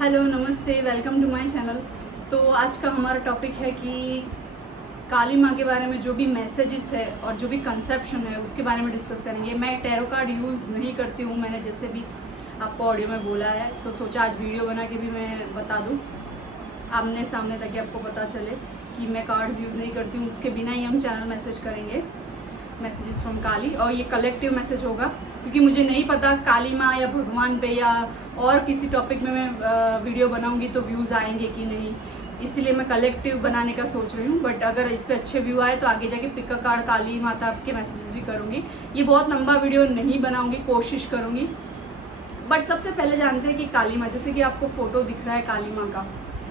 Hello, नमस्ते, welcome to my channel. तो आज का हमारा टॉपिक है कि काली माँ के बारे में जो भी मैसेजेस है और जो भी कंसेप्शन है उसके बारे में डिस्कस करेंगे। मैं टैरो कार्ड यूज़ नहीं करती हूँ, मैंने जैसे भी आपको ऑडियो में बोला है, तो सोचा आज वीडियो बना के भी मैं बता दूँ आमने सामने, ताकि आपको पता चले कि मैं कार्ड्स यूज़ नहीं करती हूँ। उसके बिना ही हम चैनल मैसेज करेंगे, मैसेजेस फ्रॉम काली, और ये कलेक्टिव मैसेज होगा क्योंकि मुझे नहीं पता काली माँ या भगवान पे या और किसी टॉपिक में मैं वीडियो बनाऊंगी तो व्यूज़ आएंगे कि नहीं, इसलिए मैं कलेक्टिव बनाने का सोच रही हूँ। बट अगर इस पर अच्छे व्यू आए तो आगे जाके पिक कार्ड काली माता के मैसेजेस भी करूँगी। ये बहुत लंबा वीडियो नहीं बनाऊँगी, कोशिश करूँगी। बट सबसे पहले जानते हैं कि काली माँ, जैसे कि आपको फोटो दिख रहा है काली माँ का,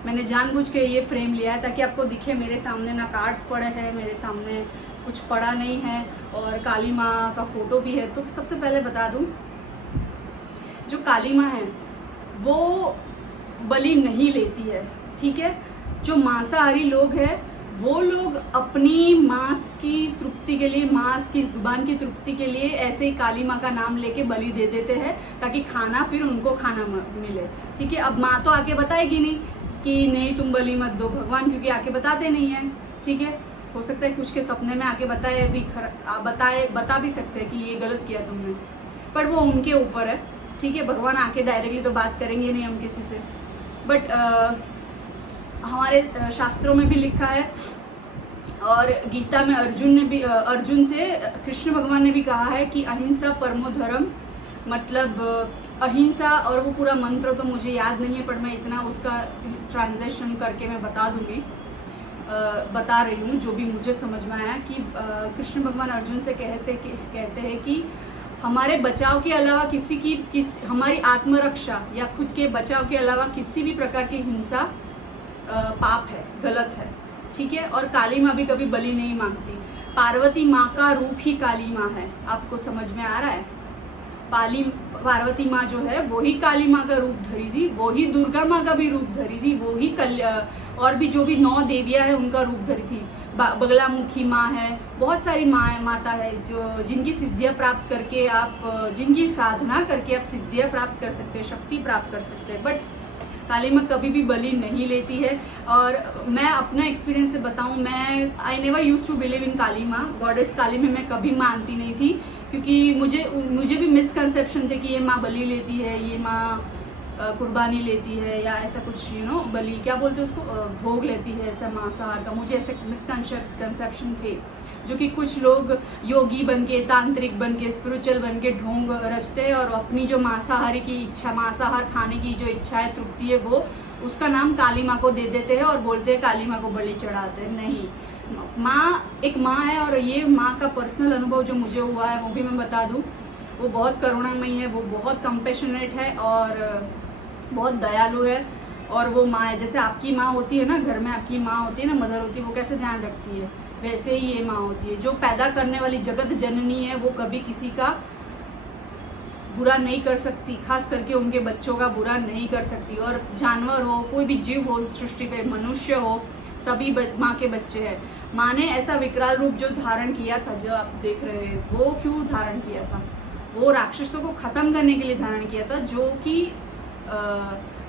मैंने जानबूझ के ये फ्रेम लिया है ताकि आपको दिखे मेरे सामने ना कार्ड्स पड़े हैं, मेरे सामने कुछ पड़ा नहीं है, और काली माँ का फोटो भी है। तो सबसे पहले बता दूं, जो काली माँ है वो बलि नहीं लेती है, ठीक है। जो मांसाहारी लोग हैं वो लोग अपनी मांस की तृप्ति के लिए, मांस की जुबान की तृप्ति के लिए ऐसे ही काली माँ का नाम लेके बलि दे देते हैं ताकि खाना फिर उनको खाना मिले, ठीक है। अब माँ तो आके बताएगी नहीं कि नहीं तुम बलि मत दो भगवान, क्योंकि आके बताते नहीं है, ठीक है। हो सकता है कुछ के सपने में आके बताए भी, बता भी सकते हैं कि ये गलत किया तुमने, पर वो उनके ऊपर है, ठीक है। भगवान आके डायरेक्टली तो बात करेंगे नहीं हम किसी से। बट हमारे शास्त्रों में भी लिखा है, और गीता में अर्जुन से कृष्ण भगवान ने भी कहा है कि अहिंसा परमो धर्म, मतलब अहिंसा, और वो पूरा मंत्र तो मुझे याद नहीं है, पर मैं इतना उसका ट्रांसलेशन करके मैं बता रही हूँ जो भी मुझे समझ में आया कि कृष्ण भगवान अर्जुन से कहते हैं कि हमारे बचाव के अलावा हमारी आत्मरक्षा या खुद के बचाव के अलावा किसी भी प्रकार की हिंसा पाप है, गलत है, ठीक है। और काली माँ भी कभी बलि नहीं मांगती। पार्वती माँ का रूप ही काली माँ है, आपको समझ में आ रहा है। पार्वती माँ जो है वही काली माँ का रूप धरी थी, वही दुर्गा माँ का भी रूप धरी थी, वही और भी जो भी 9 देवियाँ हैं उनका रूप धरी थी। बगलामुखी माँ है, बहुत सारी माता है जो जिनकी सिद्धियाँ प्राप्त करके आप, जिनकी साधना करके आप सिद्धियाँ प्राप्त कर सकते हैं, शक्ति प्राप्त कर सकते हैं। बट काली माँ कभी भी बलि नहीं लेती है। और मैं अपना एक्सपीरियंस से बताऊँ, मैं I never use to believe in Kali माँ, गॉडेस काली में मैं कभी मानती नहीं थी, क्योंकि मुझे भी मिसकंसेप्शन थे कि ये माँ बलि लेती है, ये माँ कुर्बानी लेती है, या ऐसा कुछ बलि क्या बोलते हैं उसको, भोग लेती है ऐसा मांसाहार का। मुझे ऐसे मिसकंसेप्शन थे जो कि कुछ लोग योगी बन के, तांत्रिक बन के, स्पिरिचुअल बन के ढोंग रचते हैं और अपनी जो मांसाहारी की इच्छा, मांसाहार खाने की जो इच्छा है, तृप्ति है, वो उसका नाम काली माँ को दे देते हैं और बोलते हैं काली माँ को बलि चढ़ाते हैं। नहीं, माँ एक माँ है, और ये माँ का पर्सनल अनुभव जो मुझे हुआ है वो भी मैं बता दूँ। वो बहुत करुणामयी है, वो बहुत कंपैशनेट है और बहुत दयालु है। और वो माँ है, जैसे आपकी माँ होती है ना, घर में आपकी माँ होती है ना, मदर होती है, वो कैसे ध्यान रखती है, वैसे ही ये माँ होती है। जो पैदा करने वाली जगत जननी है वो कभी किसी का बुरा नहीं कर सकती, खास करके उनके बच्चों का बुरा नहीं कर सकती। और जानवर हो, कोई भी जीव हो सृष्टि पे, मनुष्य हो, सभी माँ के बच्चे हैं। माँ ने ऐसा विकराल रूप जो धारण किया था, जो आप देख रहे हैं, वो क्यों धारण किया था? वो राक्षसों को खत्म करने के लिए धारण किया था, जो कि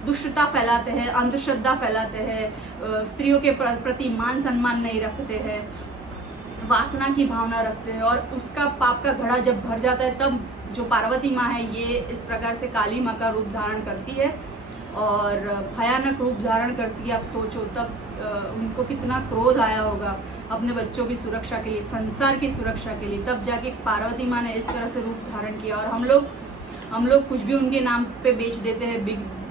दुष्टता फैलाते हैं, अंधश्रद्धा फैलाते हैं, स्त्रियों के प्रति मान सम्मान नहीं रखते हैं, वासना की भावना रखते हैं। और उसका पाप का घड़ा जब भर जाता है, तब जो पार्वती माँ है ये इस प्रकार से काली माँ का रूप धारण करती है और भयानक रूप धारण करती है। आप सोचो तब उनको कितना क्रोध आया होगा अपने बच्चों की सुरक्षा के लिए, संसार की सुरक्षा के लिए, तब जाके पार्वती माँ ने इस तरह से रूप धारण किया। और हम लोग कुछ भी उनके नाम पे बेच देते हैं,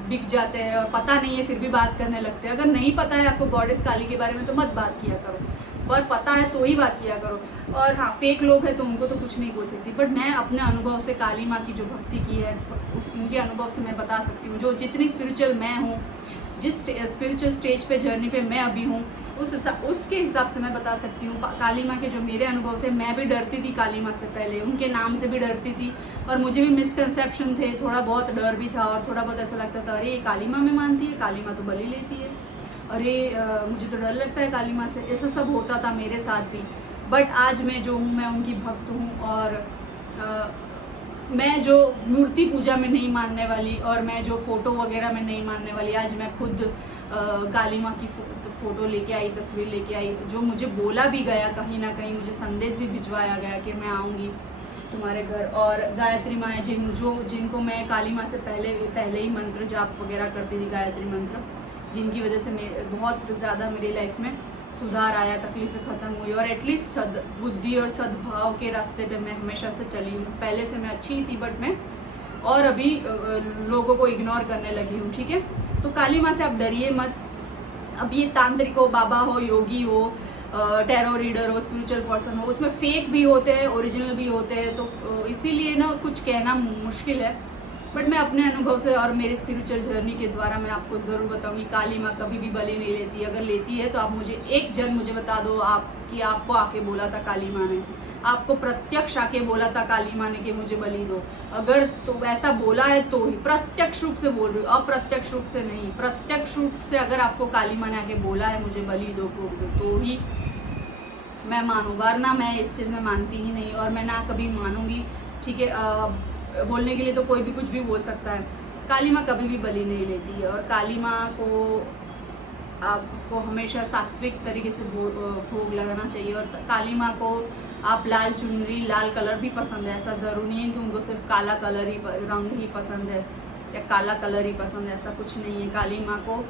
बिक जाते हैं, और पता नहीं है फिर भी बात करने लगते हैं। अगर नहीं पता है आपको गॉडेस काली के बारे में तो मत बात किया करो, और पता है तो ही बात किया करो। और हाँ, फेक लोग हैं तो उनको तो कुछ नहीं बोल सकती, बट मैं अपने अनुभव से काली माँ की जो भक्ति की है उनके अनुभव से मैं बता सकती हूँ। जो जितनी स्पिरिचुअल मैं हूँ, जिस स्पिरिचुअल स्टेज पे जर्नी पे मैं अभी हूँ, उसके हिसाब से मैं बता सकती हूँ। काली माँ के जो मेरे अनुभव थे, मैं भी डरती थी काली माँ से पहले, उनके नाम से भी डरती थी, और मुझे भी मिसकंसेप्शन थे, थोड़ा बहुत डर भी था, और थोड़ा बहुत ऐसा लगता था अरे ये काली माँ में मानती है, काली माँ तो बलि लेती है, अरे मुझे तो डर लगता है काली माँ से। ऐसा सब होता था मेरे साथ भी। बट आज मैं जो हूँ, मैं उनकी भक्त हूँ, और मैं जो मूर्ति पूजा में नहीं मानने वाली और मैं जो फ़ोटो वगैरह में नहीं मानने वाली, आज मैं खुद काली माँ की फ़ोटो लेके आई, तस्वीर लेके आई, जो मुझे बोला भी गया, कहीं ना कहीं मुझे संदेश भी भिजवाया गया कि मैं आऊँगी तुम्हारे घर। और गायत्री माँ जिनको मैं काली माँ से पहले ही मंत्र जाप वगैरह करती थी, गायत्री मंत्र, जिनकी वजह से बहुत ज़्यादा मेरी लाइफ में सुधार आया, तकलीफ़ें ख़त्म हुई और एटलीस्ट सद्बुद्धि और सद्भाव के रास्ते पे मैं हमेशा से चली हूँ। पहले से मैं अच्छी थी, बट मैं और अभी लोगों को इग्नोर करने लगी हूँ, ठीक है। तो काली माँ से आप डरिए मत। अब ये तांत्रिक हो, बाबा हो, योगी हो, टैरो रीडर हो, स्पिरिचुअल पर्सन हो, उसमें फेक भी होते हैं, ओरिजिनल भी होते हैं, तो इसीलिए ना कुछ कहना मुश्किल है। बट मैं अपने अनुभव से और मेरी स्पिरिचुअल जर्नी के द्वारा मैं आपको ज़रूर बताऊंगी, काली माँ कभी भी बलि नहीं लेती। अगर लेती है तो आप मुझे एक जन मुझे बता दो आप कि आपको आके बोला था काली माँ ने, आपको प्रत्यक्ष आके बोला था काली माँ ने कि मुझे बलि दो। अगर तो ऐसा बोला है तो ही, प्रत्यक्ष रूप से बोल रही हूँ, अप्रत्यक्ष रूप से नहीं। प्रत्यक्ष रूप से अगर आपको काली माँ ने आके बोला है मुझे बलि दो तो ही मैं मानूँ, वरना मैं इस चीज़ में मानती ही नहीं और मैं ना कभी मानूंगी, ठीक है। बोलने के लिए तो कोई भी कुछ भी बोल सकता है। काली माँ कभी भी बलि नहीं लेती है और काली माँ को आपको हमेशा सात्विक तरीके से भोग लगाना चाहिए। और काली माँ को आप लाल चुनरी, लाल कलर भी पसंद है, ऐसा ज़रूरी नहीं है कि उनको सिर्फ काला कलर ही रंग ही पसंद है या काला कलर ही पसंद है, ऐसा कुछ नहीं है। काली माँ को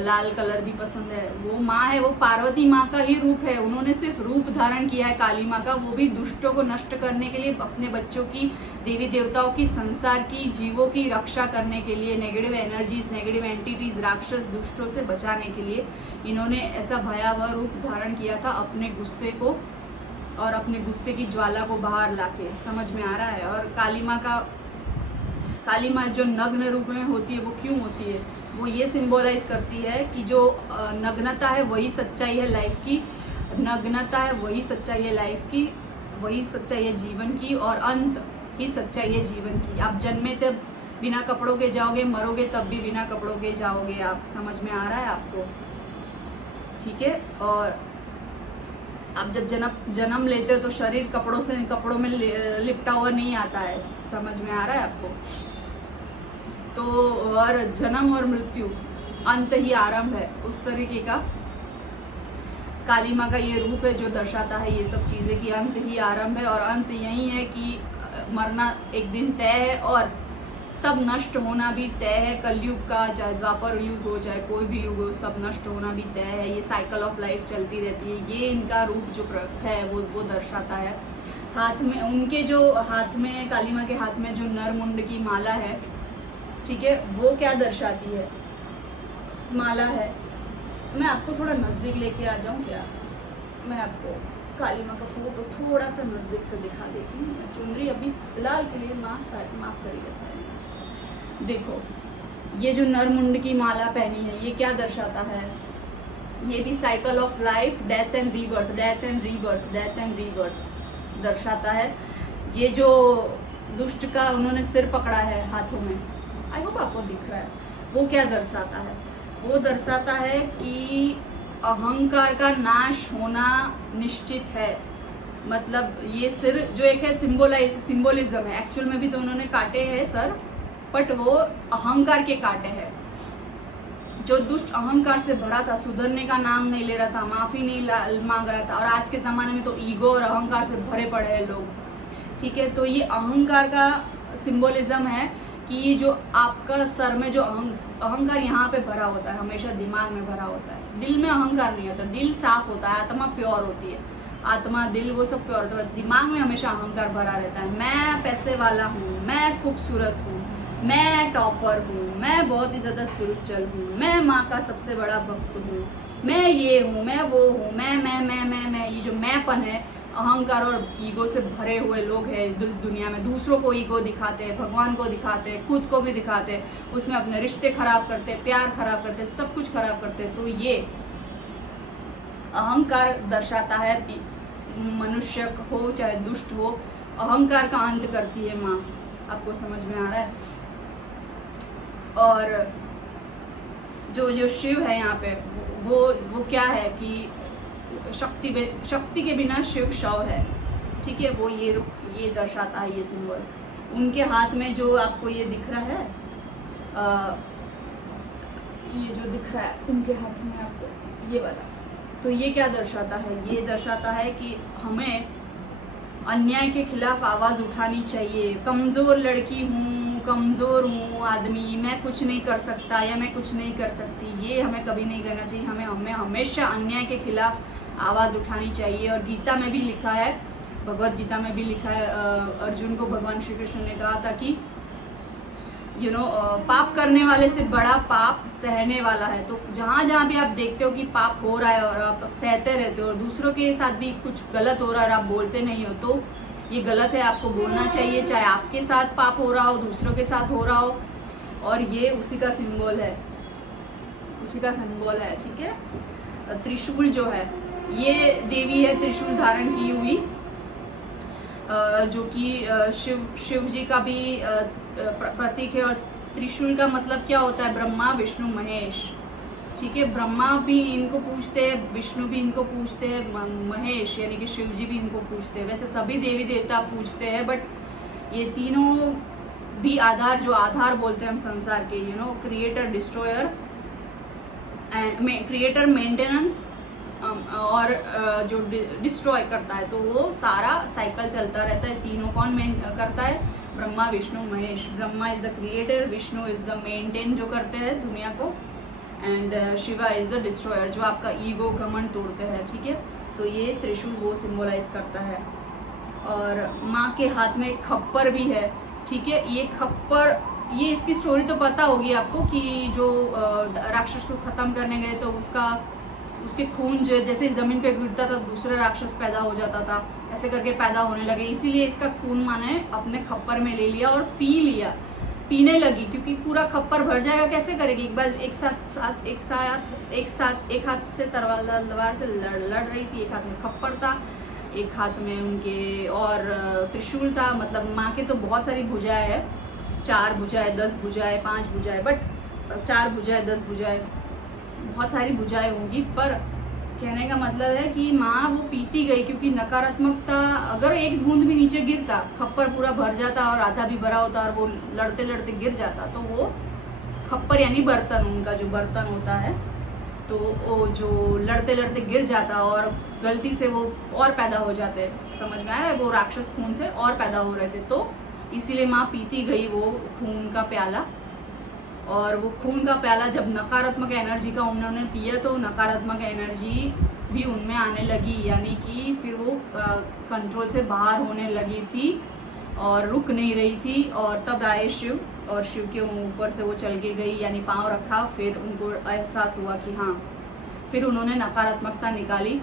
लाल कलर भी पसंद है। वो माँ है, वो पार्वती माँ का ही रूप है, उन्होंने सिर्फ रूप धारण किया है काली माँ का, वो भी दुष्टों को नष्ट करने के लिए, अपने बच्चों की, देवी देवताओं की, संसार की, जीवों की रक्षा करने के लिए, नेगेटिव एनर्जीज, नेगेटिव एंटिटीज, राक्षस, दुष्टों से बचाने के लिए इन्होंने ऐसा भयावह रूप धारण किया था, अपने गुस्से को और अपने गुस्से की ज्वाला को बाहर लाके। समझ में आ रहा है। और काली माँ जो नग्न रूप में होती है वो क्यों होती है? वो ये सिंबलाइज करती है कि जो नग्नता है वही सच्चाई है लाइफ की, नग्नता है वही सच्चाई है लाइफ की, वही सच्चाई है जीवन की, और अंत ही सच्चाई है जीवन की। आप जन्मे तब बिना कपड़ों के जाओगे, मरोगे तब भी बिना कपड़ों के जाओगे। आप समझ में आ रहा है आपको, ठीक है। और आप जब जन्म लेते हो तो शरीर कपड़ों में लिपटा हुआ नहीं आता है। समझ में आ रहा है आपको? तो और जन्म और मृत्यु, अंत ही आरंभ है, उस तरीके का काली माँ का ये रूप है जो दर्शाता है ये सब चीज़ें कि अंत ही आरंभ है। और अंत यही है कि मरना एक दिन तय है और सब नष्ट होना भी तय है। कलयुग का, चाहे द्वापर युग हो, चाहे कोई भी युग हो, सब नष्ट होना भी तय है। ये साइकिल ऑफ लाइफ चलती रहती है। ये इनका रूप जो है वो दर्शाता है। हाथ में उनके जो हाथ में, काली माँ के हाथ में जो नरमुंड की माला है, ठीक है, वो क्या दर्शाती है? माला है। मैं आपको थोड़ा नज़दीक लेके आ जाऊँ क्या? मैं आपको काली माँ का फोटो थोड़ा सा नज़दीक से दिखा देती हूँ। मैं चुनरी अभी फिलहाल के लिए माफ़ करिएगा साहब। देखो, ये जो नरमुंड की माला पहनी है, ये क्या दर्शाता है? ये भी cycle of life, death and rebirth, death and rebirth, death and rebirth दर्शाता है। ये जो दुष्ट का उन्होंने सिर पकड़ा है हाथों में, आई होप आपको दिख रहा है, वो क्या दर्शाता है? वो दर्शाता है कि अहंकार का नाश होना निश्चित है। मतलब ये सिर जो एक है सिंबोलिज्म है, एक्चुअल में भी तो उन्होंने काटे हैं सर, बट वो अहंकार के काटे हैं। जो दुष्ट अहंकार से भरा था, सुधरने का नाम नहीं ले रहा था, माफ़ी नहीं मांग रहा था, और आज के ज़माने में तो ईगो और अहंकार से भरे पड़े हैं लोग, ठीक है। तो ये अहंकार का सिंबोलिज्म है कि जो आपका सर में जो अहंकार यहाँ पे भरा होता है, हमेशा दिमाग में भरा होता है, दिल में अहंकार नहीं होता। दिल साफ होता है, आत्मा प्योर होती है, आत्मा, दिल, वो सब प्योर होता है। दिमाग में हमेशा अहंकार भरा रहता है। मैं पैसे वाला हूँ, मैं खूबसूरत हूँ, मैं टॉपर हूँ, मैं बहुत ही ज़्यादा स्पिरिचुअल हूँ, मैं माँ का सबसे बड़ा भक्त हूँ, मैं ये हूँ, मैं वो हूँ, मैं, ये जो मैंपन है, अहंकार और ईगो से भरे हुए लोग हैं इस दुनिया में। दूसरों को ईगो दिखाते हैं, भगवान को दिखाते हैं, खुद को भी दिखाते हैं, उसमें अपने रिश्ते खराब करते हैं, प्यार खराब करते हैं, सब कुछ खराब करते हैं। तो ये अहंकार दर्शाता है, मनुष्य हो चाहे दुष्ट हो, अहंकार का अंत करती है माँ। आपको समझ में आ रहा है? और जो शिव है यहाँ पे, वो क्या है कि शक्ति के बिना शिव शव है, ठीक है। वो ये दर्शाता है ये सिंबल। उनके हाथ में जो आपको ये दिख रहा है, ये जो दिख रहा है उनके हाथ में आपको ये वाला, तो ये क्या दर्शाता है? ये दर्शाता है कि हमें अन्याय के खिलाफ आवाज़ उठानी चाहिए। कमज़ोर लड़की हूँ, कमज़ोर हूँ आदमी, मैं कुछ नहीं कर सकता या मैं कुछ नहीं कर सकती, ये हमें कभी नहीं करना चाहिए। हमें हमेशा अन्याय के खिलाफ आवाज़ उठानी चाहिए। और गीता में भी लिखा है, भगवत गीता में भी लिखा है, अर्जुन को भगवान श्री कृष्ण ने कहा था कि पाप करने वाले से बड़ा पाप सहने वाला है। तो जहाँ जहाँ भी आप देखते हो कि पाप हो रहा है और आप सहते रहते हो और दूसरों के साथ भी कुछ गलत हो रहा है और आप बोलते नहीं हो, तो ये गलत है, आपको बोलना चाहिए। चाहे आपके साथ पाप हो रहा हो, दूसरों के साथ हो रहा हो, और ये उसी का सिंबल है, उसी का सिंबल है। ठीक है, त्रिशूल जो है, ये देवी है त्रिशूल धारण की हुई, जो कि शिव जी का भी प्रतीक है। और त्रिशूल का मतलब क्या होता है? ब्रह्मा विष्णु महेश। ठीक है, ब्रह्मा भी इनको पूजते हैं, विष्णु भी इनको पूजते हैं, महेश यानी कि शिव जी भी इनको पूजते हैं। वैसे सभी देवी देवता पूजते हैं, बट ये तीनों भी आधार, जो आधार बोलते हैं हम संसार के, creator, destroyer and creator, maintenance और जो डिस्ट्रॉय करता है, तो वो सारा साइकिल चलता रहता है। तीनों कौन करता है? Brahma Vishnu Mahesh. Brahma is the creator, Vishnu is the maintain जो करते हैं दुनिया को, and Shiva is the destroyer जो आपका ईगो घमंड तोड़ते हैं। ठीक है, तो ये त्रिशूल वो सिंबलाइज करता है। और माँ के हाथ में खप्पर भी है। ठीक है, ये खप्पर, ये इसकी स्टोरी तो पता होगी आपको कि जो राक्षस को खत्म करने गए तो उसके खून जो जैसे ज़मीन पे गिरता था दूसरा राक्षस पैदा हो जाता था, ऐसे करके पैदा होने लगे। इसीलिए इसका खून माँ ने अपने खप्पर में ले लिया और पीने लगी, क्योंकि पूरा खप्पर भर जाएगा, कैसे करेगी? एक बार एक हाथ से तलवार से लड़ रही थी, एक हाथ में खप्पर था, एक हाथ में उनके और त्रिशूल था। मतलब माँ के तो बहुत सारी भुजाएं है, 4 भुजाएं, 10 भुजाएं, 5 भुजाएं, बट 4 भुजाएं, 10 भुजाएं, बहुत सारी भुजाएं होंगी। पर कहने का मतलब है कि माँ वो पीती गई, क्योंकि नकारात्मकता, अगर एक बूंद भी नीचे गिरता, खप्पर पूरा भर जाता और आधा भी भरा होता और वो लड़ते लड़ते गिर जाता, तो वो खप्पर यानी बर्तन, उनका जो बर्तन होता है, तो वो जो लड़ते लड़ते गिर जाता और गलती से वो और पैदा हो जाते। समझ में आ रहा है? वो राक्षस खून से और पैदा हो रहे थे, तो इसीलिए माँ पीती गई वो खून का प्याला। और वो खून का प्याला जब नकारात्मक एनर्जी का उन्होंने पिया, तो नकारात्मक एनर्जी भी उनमें आने लगी, यानी कि फिर वो कंट्रोल से बाहर होने लगी थी और रुक नहीं रही थी। और तब आए शिव, और शिव के ऊपर से वो चल के गई, यानी पाँव रखा। फिर उनको एहसास हुआ कि हाँ, फिर उन्होंने नकारात्मकता निकाली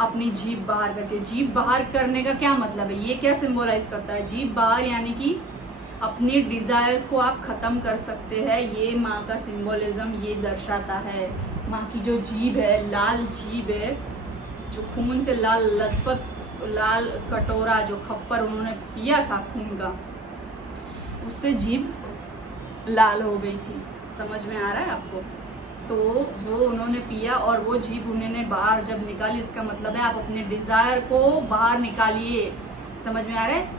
अपनी जीभ बाहर करके। जीभ बाहर करने का क्या मतलब है? ये क्या सिंबलाइज करता है? जीभ बाहर यानी कि अपनी डिज़ायर्स को आप ख़त्म कर सकते हैं। ये माँ का सिंबलिज्म ये दर्शाता है। माँ की जो जीभ है, लाल जीभ है, जो खून से लाल लथपथ, लाल कटोरा जो खप्पर उन्होंने पिया था खून का, उससे जीभ लाल हो गई थी। समझ में आ रहा है आपको? तो वो उन्होंने पिया और वो जीभ उन्होंने बाहर जब निकाली, इसका मतलब है आप अपने डिज़ायर को बाहर निकालिए। समझ में आ रहा है?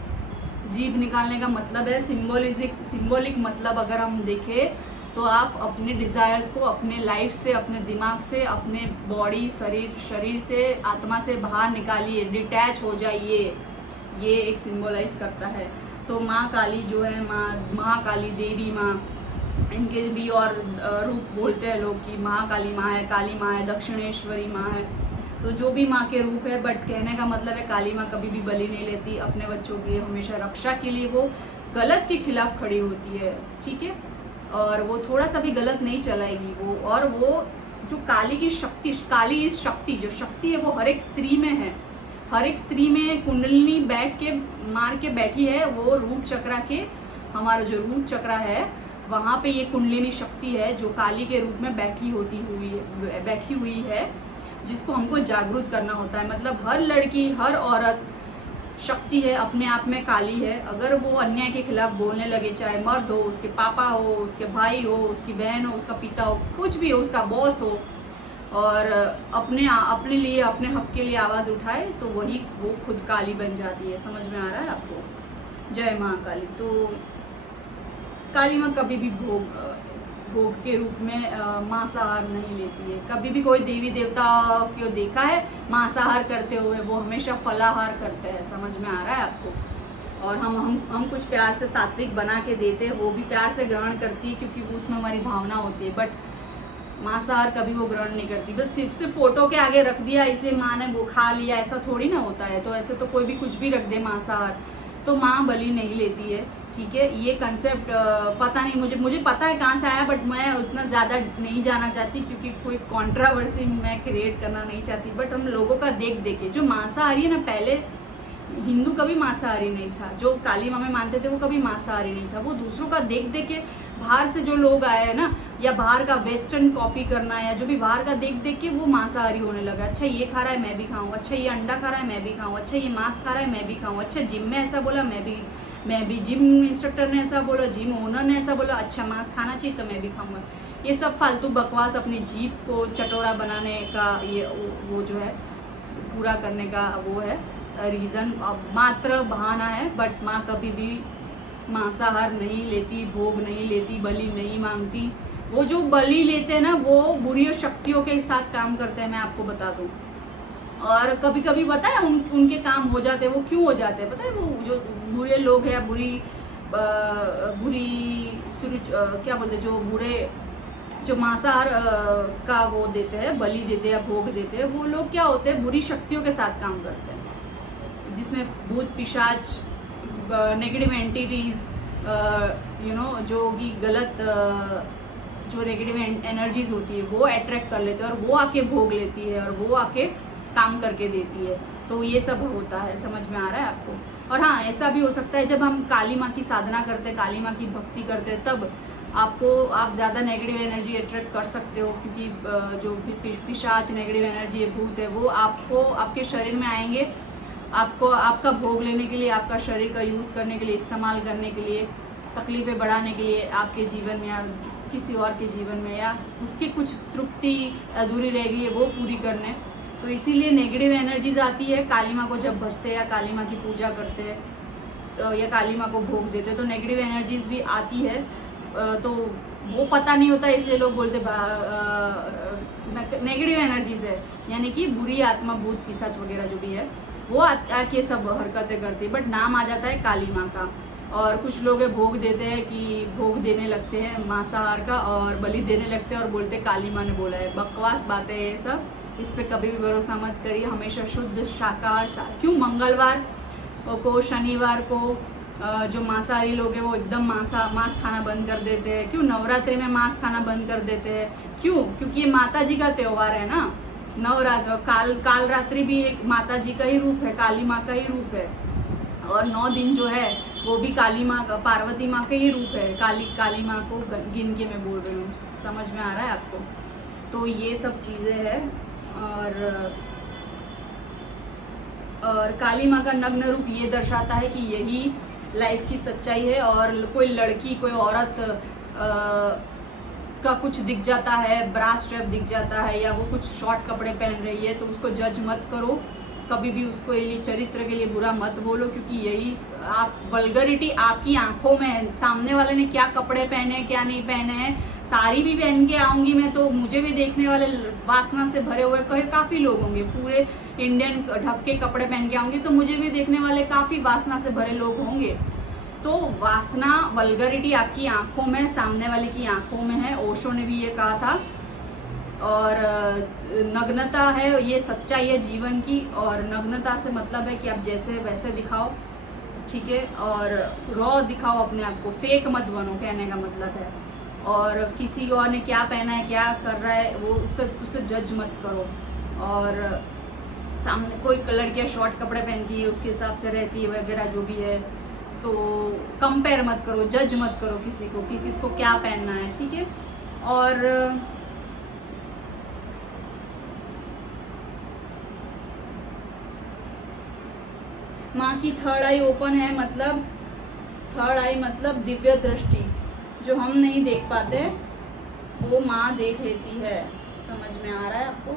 जीभ निकालने का मतलब है सिंबॉलिक मतलब अगर हम देखें तो आप अपने डिज़ायर्स को अपने लाइफ से, अपने दिमाग से, अपने बॉडी, शरीर से, आत्मा से बाहर निकालिए, डिटैच हो जाइए। ये एक सिंबलाइज करता है। तो माँ काली जो है, महाकाली देवी माँ, इनके भी और रूप बोलते हैं लोग कि महाकाली माँ है, काली माँ है, दक्षिणेश्वरी माँ है। तो जो भी माँ के रूप है, बट कहने का मतलब है काली माँ कभी भी बलि नहीं लेती। अपने बच्चों की हमेशा रक्षा के लिए वो गलत के खिलाफ खड़ी होती है। ठीक है, और वो थोड़ा सा भी गलत नहीं चलाएगी वो। और वो जो काली की शक्ति, काली शक्ति जो शक्ति है वो हर एक स्त्री में है। हर एक स्त्री में कुंडलिनी बैठ के मार के बैठी है। वो रूट चक्रा के, हमारा जो रूट चक्रा है वहाँ पे ये कुंडलिनी शक्ति है जो काली के रूप में बैठी हुई है, जिसको हमको जागरूक करना होता है। मतलब हर लड़की, हर औरत शक्ति है, अपने आप में काली है। अगर वो अन्याय के खिलाफ बोलने लगे, चाहे मर्द हो, उसके पापा हो, उसके भाई हो, उसकी बहन हो, उसका पिता हो, कुछ भी हो, उसका बॉस हो, और अपने लिए, अपने हक के लिए आवाज़ उठाए, तो वो खुद काली बन जाती है। समझ में आ रहा है आपको? जय महाकाली। तो काली माँ कभी भी भोग के रूप में मांसाहार नहीं लेती है। कभी भी कोई देवी देवता को देखा है मांसाहार करते हुए? वो हमेशा फलाहार करते हैं। समझ में आ रहा है आपको? और हम कुछ प्यार से सात्विक बना के देते हैं, वो भी प्यार से ग्रहण करती है क्योंकि वो उसमें हमारी भावना होती है। बट मांसाहार कभी वो ग्रहण नहीं करती। बस सिर्फ फोटो के आगे रख दिया इसलिए माँ ने वो खा लिया, ऐसा थोड़ी ना होता है। तो ऐसे तो कोई भी कुछ भी रख दे मांसाहार, तो माँ बलि नहीं लेती है। ठीक है, ये कंसेप्ट पता नहीं, मुझे पता है कहाँ से आया, बट मैं उतना ज़्यादा नहीं जाना चाहती क्योंकि कोई कंट्रोवर्सी मैं क्रिएट करना नहीं चाहती। बट हम लोगों का देख के जो मांसाहारी है ना, पहले हिंदू कभी मांसाहारी नहीं था। जो काली माँ में मानते थे वो कभी मांसाहारी नहीं था। वो दूसरों का देख के बाहर से जो लोग आए हैं ना, या बाहर का वेस्टर्न कॉपी करना, या जो भी बाहर का देख के वो मांसाहारी होने लगा। अच्छा ये खा रहा है मैं भी खाऊं, अच्छा ये अंडा खा रहा है मैं भी खाऊं, अच्छा ये मांस खा रहा है मैं भी खाऊं, अच्छा जिम में ऐसा बोला मैं भी जिम इंस्ट्रक्टर ने ऐसा बोला, जिम ओनर ने ऐसा बोला, अच्छा मांस खाना चाहिए तो मैं भी खाऊंगा। ये सब फालतू बकवास अपनी जीभ को चटोरा बनाने का ये वो जो है पूरा करने का वो है रीज़न, मात्र बहाना है। बट माँ कभी भी मांसाहार नहीं लेती, भोग नहीं लेती, बलि नहीं मांगती। वो जो बलि लेते हैं ना वो बुरी शक्तियों के साथ काम करते हैं, मैं आपको बता दूं। और कभी कभी पता है उनके काम हो जाते हैं। वो क्यों हो जाते हैं पता है? वो जो बुरे लोग हैं, बुरी क्या बोलते हैं, जो बुरे जो मांसाहार का वो देते हैं, बलि देते हैं या भोग देते हैं, वो लोग क्या होते हैं, बुरी शक्तियों के साथ काम करते हैं, जिसमें भूत पिशाच, नेगेटिव एंटिटीज, जो कि गलत जो नेगेटिव एनर्जीज होती है वो अट्रैक्ट कर लेते हैं, और वो आके भोग लेती है, और वो आके काम करके देती है। तो ये सब होता है। समझ में आ रहा है आपको? और हाँ, ऐसा भी हो सकता है जब हम काली माँ की साधना करते हैं, काली माँ की भक्ति करते हैं, तब आप ज़्यादा नेगेटिव एनर्जी अट्रैक्ट कर सकते हो, क्योंकि जो पिशाच, नेगेटिव एनर्जी है, भूत है, वो आपके शरीर में आएंगे, आपका भोग लेने के लिए, आपका शरीर का यूज़ करने के लिए, इस्तेमाल करने के लिए, तकलीफ़ें बढ़ाने के लिए, आपके जीवन में या किसी और के जीवन में, या उसकी कुछ तृप्ति अधूरी रह गई है वो पूरी करने। तो इसीलिए नेगेटिव एनर्जीज आती है। काली माँ को जब भजते हैं या काली माँ की पूजा करते हैं तो या काली माँ को भोग देते हैं तो नेगेटिव एनर्जीज भी आती है। तो वो पता नहीं होता, इसलिए लोग बोलते नेगेटिव एनर्जीज है, यानी कि बुरी आत्मा, भूत पिशाच वगैरह जो भी है वो आके सब हरकतें करती है। बट नाम आ जाता है काली माँ का। और कुछ लोग भोग देते हैं कि भोग देने लगते हैं मांसाहार का, और बलि देने लगते हैं और बोलते हैं काली माँ ने बोला है। बकवास बातें ये सब, इस पर कभी भी भरोसा मत करिए। हमेशा शुद्ध शाकाहार, क्यों मंगलवार को, शनिवार को जो मांसाहारी लोग हैं वो एकदम मांस खाना बंद कर देते हैं। क्यों नवरात्रि में मांस खाना बंद कर देते हैं? क्यों? क्योंकि ये माता जी का त्यौहार है ना। नवरात्र, काल रात्रि भी एक माता जी का ही रूप है, काली माँ का ही रूप है। और 9 दिन जो है वो भी काली माँ का, पार्वती माँ का ही रूप है। काली माँ को गिन के मैं बोल रही हूँ। समझ में आ रहा है आपको? तो ये सब चीज़ें हैं। और काली माँ का नग्न रूप ये दर्शाता है कि यही लाइफ की सच्चाई है। और कोई लड़की, कोई औरत का कुछ दिख जाता है, ब्रा स्ट्रैप दिख जाता है, या वो कुछ शॉर्ट कपड़े पहन रही है, तो उसको जज मत करो कभी भी। उसको ये चरित्र के लिए बुरा मत बोलो, क्योंकि यही वल्गरिटी आपकी आंखों में है। सामने वाले ने क्या कपड़े पहने हैं, क्या नहीं पहने हैं, साड़ी भी पहन के आऊँगी मैं तो मुझे भी देखने वाले वासना से भरे हुए काफ़ी लोग होंगे। पूरे इंडियन ढक के कपड़े पहन के आऊँगी तो मुझे भी देखने वाले काफ़ी वासना से भरे लोग होंगे। तो वासना, वल्गरिटी आपकी आंखों में, सामने वाले की आंखों में है। ओशो ने भी ये कहा था। और नग्नता है, ये सच्चाई है जीवन की। और नग्नता से मतलब है कि आप जैसे वैसे दिखाओ, ठीक है, और रॉ दिखाओ अपने आप को, फेक मत बनो, कहने का मतलब है। और किसी और ने क्या पहना है, क्या कर रहा है, वो उससे जज मत करो। और सामने कोई लड़कियाँ शॉर्ट कपड़े पहनती है, उसके हिसाब से रहती है वगैरह जो भी है, तो कंपेयर मत करो, जज मत करो किसी को कि किसको क्या पहनना है, ठीक है। और माँ की थर्ड आई ओपन है, मतलब थर्ड आई मतलब दिव्य दृष्टि, जो हम नहीं देख पाते वो माँ देख लेती है। समझ में आ रहा है आपको?